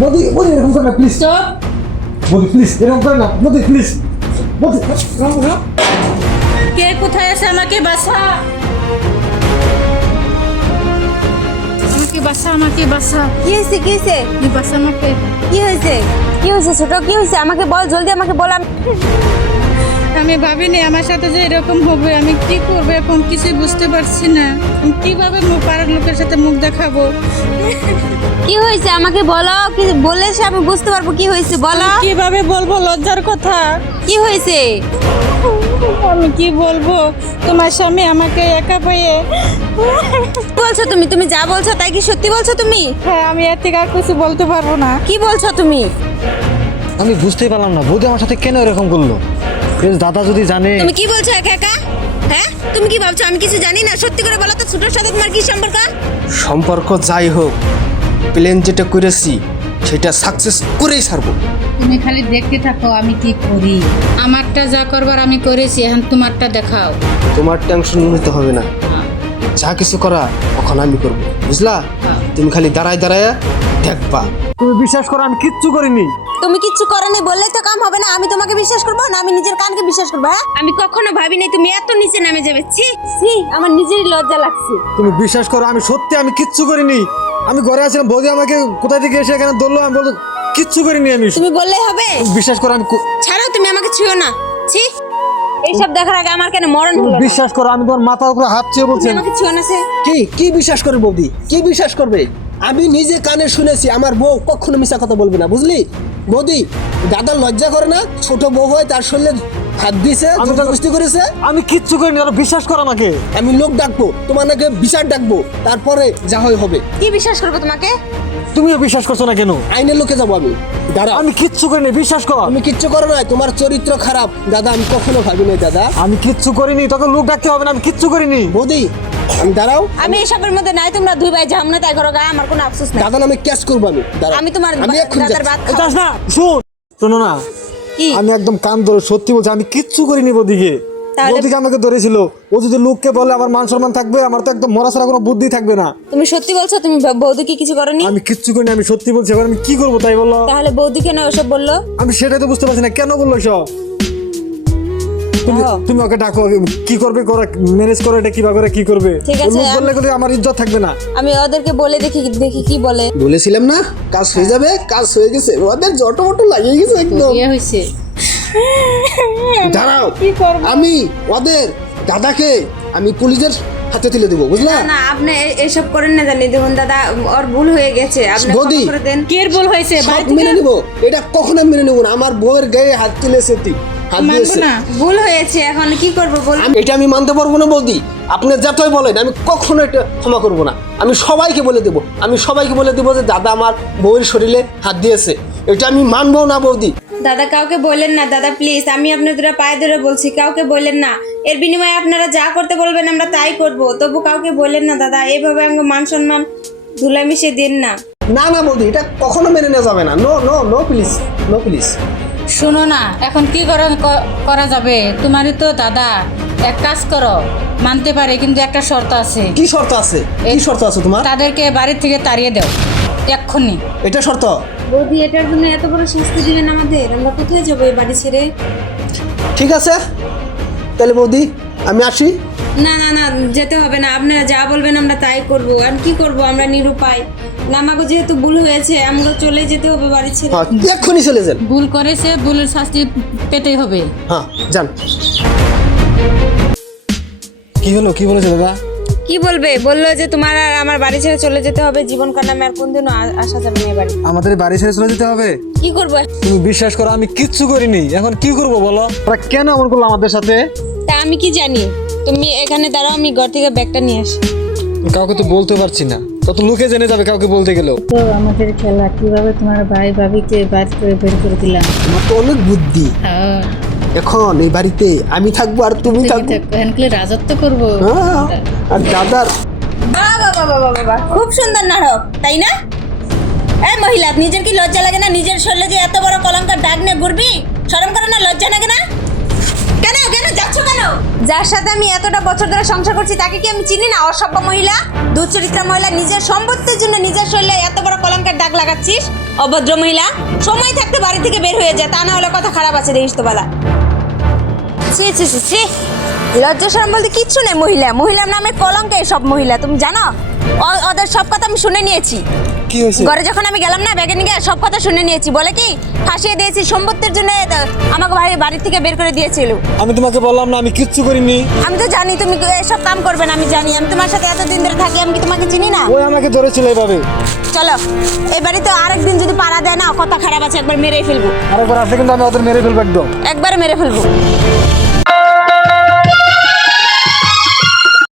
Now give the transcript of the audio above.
বৌদি বৌদি এরকম করে না প্লিজ। চুপ। বৌদি প্লিজ এরকম করে না বৌদি প্লিজ। বৌদি কে কোথায় আছে আমাকে বাসা, আমাকে বাসা, আমাকে বাসা, কি হয়েছে কি হয়েছে তুই বাসা আমাকে। কি হয়েছে কি হয়েছে ছোট কি হয়েছে আমাকে বল জলদি আমাকে বল আমি ভাবিনি আমার সাথে যে এরকম হবে। আমি কি করবো এখন কিছুই বুঝতে পারছি না। আমি কিভাবে পাড়ার লোকের সাথে মুখ দেখাবো? কি হয়েছে আমাকে বলো, কি বললে সে আমি বুঝতে পারবো কি হয়েছে বলো। কিভাবে বলবো লজ্জার কথা? কি হয়েছে আমি কি বলবো? তোমার স্বামী আমাকে একা পেয়ে। কি বলছো তুমি? তুমি যা বলছো তাই কি সত্যি বলছো তুমি? হ্যাঁ, আমি এর থেকে আর কিছু বলতে পারবো না। কি বলছো তুমি? আমি বুঝতেই পারলাম না বৌদি আমার সাথে কেন এরকম করলো। প্লিজ দাদা যদি জানে। তুমি কি বলছো একা একা? হ্যাঁ তুমি কি ভাবছো আমি কিছু জানি না? সত্যি করে বলো তো ছোটর সাথে তোমার কি সম্পর্ক? সম্পর্ক যাই হোক, প্ল্যান যেটা করেছি সেটা সাকসেস করেই ছাড়বো। তুমি খালি দেখতে থাকো আমি কি করি। আমারটা যা করবার আমি করেছি, এখন তোমারটা দেখাও। তোমার টেনশন নিতে হবে না, যা কিছু করা তখন আমি করবো, বুঝলা? তুমি খালি দাঁড়ায় দাঁড়ায় দেখবা। তুমি বিশ্বাস করো আমি কিচ্ছু করিনি। তুমি কিচ্ছু করনি বললেই তো কাম হবে না। আমি তোমাকে বিশ্বাস করবো না? আমি নিজের কানকে বিশ্বাস করবো? হ্যাঁ আমি কখনো ভাবিনি তুমি এত নিচে নামে যাবে। ছি ছি আমার নিজেরই লজ্জা লাগছে। তুমি বিশ্বাস করো আমি সত্যি আমি কিচ্ছু করিনি। আমি ঘরে আছিলাম বৌদি আমাকে কোথায় থেকে এসে এখানে ধরলো, আমি বলতো কিচ্ছু করিনি আমি। তুমি বললেই হবে? বিশ্বাস করো আমি ছাড়ো তুমি আমাকে ছুঁয়ো না। ছি এইসব দেখার আগে আমার কেন মরণ হলো না? বিশ্বাস করো আমি তোমার মাথার উপরে হাত চেয়ে বলছি। তুমি আমাকে ছুঁয়ো না। সে কি বিশ্বাস করবে বৌদি? কি বিশ্বাস করবে? আমি নিজে কানে শুনেছি, আমার বউ কখনো মিশা কথা বলবে না, বুঝলি? বৌদি দাদা লজ্জা করে না? ছোট বউ হয় তার শরীরে হাত দিয়েছে, জবরদস্তি করেছে। আমি কিচ্ছু করিনি, তাহলে বিশ্বাস করো আমাকে। আমি লোক ডাকবো, তোমার নাকি বিচার ডাকবো, তারপরে যা হয় হবে। কি বিশ্বাস করবো তোমাকে? তুমিও বিশ্বাস করছো না কেন? আইনের লোকে যাবো আমি। দাঁড়া, আমি কিচ্ছু করিনি, বিশ্বাস কর। তুমি কিচ্ছু করো না, তোমার চরিত্র খারাপ দাদা, আমি কখনো ভাবি নাই দাদা। আমি কিচ্ছু করিনি, তোকে লোক ডাকতে হবে না, আমি কিচ্ছু করিনি। বৌদি আমি দাঁড়াও, আমি এসবের মধ্যে নাই। তোমরা দুই ভাই যাও না তাই করো গা, আমার কোনো আফসোস নাই। দাদা নামে ক্যাশ করবো আমি। দাঁড়াও, আমি তোমার এক্ষুনি দাদার যাচ্ছি। বাদ এই খাবো। যাস না, শোনো না, কি? আমি একদম কান ধরে সত্যি বলছি, আমি কিচ্ছু করিনি বৌদিকে। তাহলে- বৌদিকে আমাকে ধরেছিল। ও যদি লোককে বলে আমার মান সম্মান থাকবে, আমার তো একদম মরা ছাড়া কোনো বুদ্ধি থাকবে না। তুমি সত্যি বলছো? তুমি বৌদিকে কিছু করনি? আমি কিচ্ছু করিনি, আমি সত্যি বলছি। এবার আমি কি করবো তাই বললো? তাহলে বৌদি কেন ওসব বললো? আমি সেটাই তো বুঝতে পারছি না কেন বললো সব। ও। তুমি ওকে ডাকো, কি করবে করা, ম্যানেজ করো এটা কিভাবে করে কি করবে। ঠিক ও আছে, লোক বললে কিন্তু আমার ইজ্জত থাকবে না। আমি ওদেরকে বলে দেখি দেখি কি বলে। বলেছিলাম না কাজ হয়ে যাবে, কাজ হয়ে গেছে, ওদের জটমটো লাগিয়ে গেছে একদম। বিয়ে হয়েছে। দাঁড়াও, কি করবো? আমি ওদের দাদাকে আমি পুলিশের হাতে তুলে দেবো, বুঝলা? না আপনি এসব করেন না জানি। দেখুন দাদা ওর ভুল হয়ে গেছে, আপনি বৌদি। ক্ষমা করে দেন। কি এর ভুল হয়েছে? সব বাড়ি মেনে থেকে নিবো, এটা কখনো আমি মেনে নেবো না। আমার বউয়ের গায়ে হাত তুলেছে, হাত মানবো দিয়েছে, না। ভুল হয়েছে, এখন কি করব বল? এটা আমি মানতে পারবো না বৌদি। আপনি যতই বলেন আমি কখনো এটা ক্ষমা করবো না। আমি সবাইকে বলে দেবো, যে দাদা আমার বউয়ের শরীরে হাত দিয়েছে, এটা আমি মানবো না বৌদি। দাদা কাউকে বললেন না দাদা, প্লিজ আমি আপনাদের পায়ে ধরে বলছি কাউকে বললেন না। এর বিনিময়ে আপনারা যা করতে বলবেন আমরা তাই করব, তবু কাউকে বললেন না দাদা। এইভাবে আমাকে মান সম্মান ধুলা মিশিয়ে দিন না। না না বৌদি, এটা কখনো মেনে নেওয়া যাবে না। No no no please, no please. শোনো না, এখন কি করা যাবে? তোমারই তো দাদা। এক কাজ করো, মানতে পারে কিন্তু একটা শর্ত আছে। কি শর্ত আছে? কি শর্ত আছে তোমার? তাদেরকে বাড়ির থেকে তাড়িয়ে দাও এক্ষুনি। এটা শর্ত? বৌদি এটার জন্য এত বড় শাস্তি দিলেন আমাদের, আমরা কোথায় যাবো এই বাড়ি ছেড়ে? ঠিক আছে তাহলে বৌদি আমি আসি। না না না যেতে হবে না, আপনারা যা বলবেন আমরা তাই করব। আর কি করব, আমরা নিরুপায়। না আমাকে যেহেতু ভুল হয়েছে আমরা চলে যেতে হবে বাড়ি ছেড়ে। হ্যাঁ এক্ষুনি চলে যান। ভুল করেছে, ভুলের শাস্তি পেতেই হবে। হ্যাঁ যান। কি হলো, কি বলেছে দাদা? কি বলবে? বললো যে তোমার আর আমার বাড়ি ছেড়ে চলে যেতে হবে, জীবন কান্নামে আর কোনদিনও আসা যাবে না এই বাড়ি। আমাদের বাড়ি ছেড়ে চলে যেতে হবে? কি করবো? তুমি বিশ্বাস করো আমি কিচ্ছু করিনি, এখন কি করবো বলো? ওরা কেন এমন করলো আমাদের সাথে? তা আমি কি জানি? তুমি এখানে দাঁড়াও, আমি ঘর থেকে ব্যাগটা নিয়ে আসি। কাউকে তো বলতে পারছি না, তত লোকে জেনে যাবে কাউকে বলতে গেলেও। তো আমাদের খেলা কিভাবে তোমার ভাই ভাবিকে বাদ করে বের করে দিলাম। তোমার তো অনেক বুদ্ধি। এখন এই বাড়িতে আমি থাকবো আর তুমি থাকবো। রাজত্ব করবো। হ্যাঁ, আর দাদার বাবা বাবা বাবা বাবা, খুব সুন্দর নাটক তাই না? এই মহিলা, নিজের কি লজ্জা লাগে না? নিজের শরীরে যে এত বড় কলঙ্কার দাগ নিয়ে ঘুরবি, শরম করে না? লজ্জা লাগে না? কেন কেন যাচ্ছ কেন? যার সাথে আমি এতটা বছর ধরে সংসার করছি তাকে কি আমি চিনি না? অসভ্য মহিলা, দুশ্চরিত্রা মহিলা, নিজের সম্পত্তির জন্য নিজের শরীরে এত বড় কলঙ্কের দাগ লাগাচ্ছিস। অভদ্র মহিলা, সময় থাকতে বাড়ি থেকে বের হয়ে যায়, তা না হলে কথা খারাপ আছে দেখিস তো বালা। ছি ছি ছি ছি, লজ্জা শরম বলতে কিচ্ছু নেই। মহিলার নামে কলঙ্ক সব মহিলা, তুমি জানো? ওদের সব কথা আমি শুনে নিয়েছি। কি হয়েছে? ঘরে যখন আমি গেলাম না, ব্যাগে নিয়ে সব কথা শুনে নিয়েছি। বলে কি ফাঁসিয়ে দিয়েছি সম্পত্তির জন্য, আমাকে বাড়ি থেকে বের করে দিয়েছিল। আমি তোমাকে বললাম না আমি কিচ্ছু করিনি। আমি তো জানি তুমি এসব কাম করবে না, আমি জানি। আমি তোমার সাথে এতদিন ধরে থাকি, আমি কি তোমাকে চিনি না? ওই আমাকে ধরেছিল এইভাবে। চলো এই বাড়িতে আরেকদিন যদি পাড়া দেয় না, কথা খারাপ আছে, একবার মেরেই ফেলবো। আরেকবার আসলে কিন্তু আমি ওদের মেরে ফেলবো, একদম একবারে মেরে ফেলবো।